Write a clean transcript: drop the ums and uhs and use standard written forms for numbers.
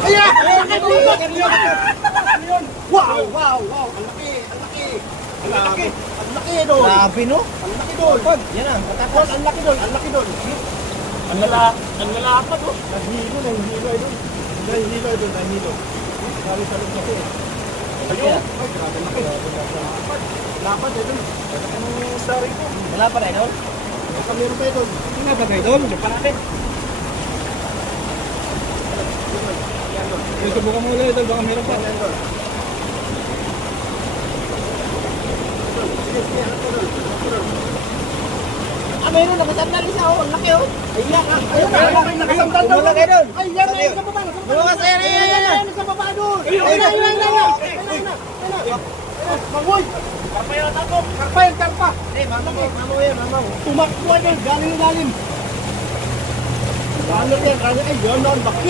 Ayan! Wow! Wow! Wow! Ang laki! Ang laki! Ang laki! Ang laki doon! Grabe no? Ang laki doon! Yan ang Tapos ang laki doon! Ang laki doon! Ang lalapad oh. Nahilo na yung hilo doon. Nahilo doon, nahilo. Sabi sa loob kasi. Ayun. Ay, grabe laki. Lapad eh doon. Anong story ko? Wala pa rin, no? Baka meron pa doon. Wala pa kayo doon? Diyan pa natin. Yung subukan mo ulit, baka meron pa. Yan doon. Sige, sige, hanap ko doon. Hanap ko doon. Meron. Nakasandal isa, oh. Ang laki, oh. Ayun na, nakasandal doon. Wala kayo doon. Ay, yan na, sa baba. Lumakas, ayan. Sa baba doon. Ayun na. Mangoy. Karpa yun ako. Karpa yan, karpa. Mamaw yan, mamaw. Tumakbo yan, galing ilalim. Ano yan, ay, yun, baki.